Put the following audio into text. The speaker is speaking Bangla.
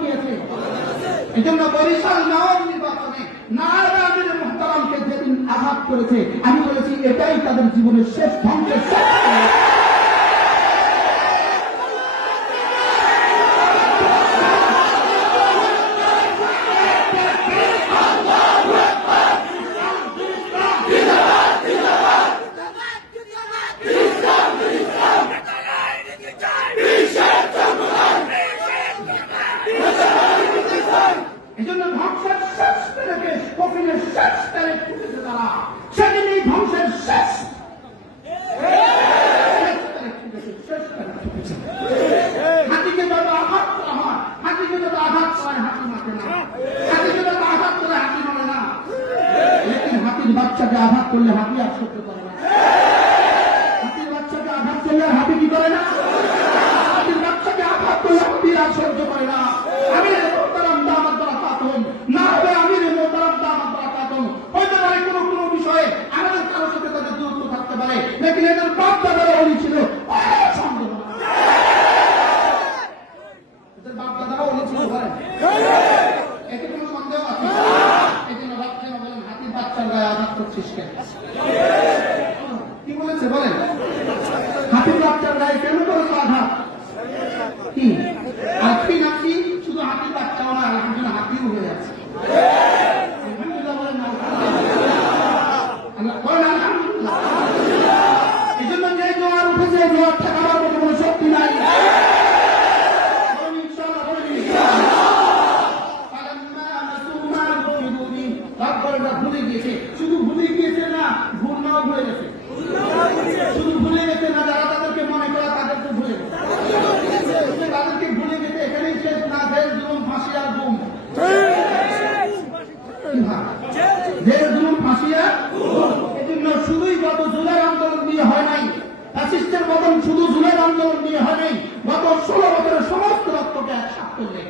কি আছে? এই জন্য বরিশাল নগর নির্বাচনে যেদিন আঘাত করেছে, আমি বলেছি এটাই তাদের জীবনের শেষ ধ্বংসের জন্য ধ্বংসের শেষ তারিখে কফিনের শেষ তারিখ ফুটেছে তারা। সেদিন এই ধ্বংসের শেষ আঘাত হাতি মাঠে করে না। হাতির বাচ্চাকে আঘাত করলে হাতি আর সহ্য হাতির হাতি কি করে না? হাতির বাচ্চাকে আঘাত করলে হাতি আর সহ্য করে না আমি মোহতারাম দামাত বারাকাতুহুম না হবে আমি মোহতারাম দামাত বারাকাতুহুম হয়তো পারে কোনো কোনো বিষয়ে আমাদের কারও সাথে তাদের দূরত্ব থাকতে পারে লেকিন এদের বাপ দাদারা অলি ছিল অনেক সন্দেহ না। এদের বাপ দাদারা অলি ছিল বলেন এতে কোনো সন্দেহ আছে এই জন্য রাত্রে বলেন হাতির বাচ্চার গায়ে আঘাত করছিস কেন? কি বলেছে, বলেন? হাতির বাচ্চার গায়ে কেন করেছ আঘাত? কি? জেল জীবন ফাঁসি এজন্য শুধুই গত আন্দোলন হয় নাই। শুধু আন্দোলন হয় সমস্ত রক্তকে একসাথ করলে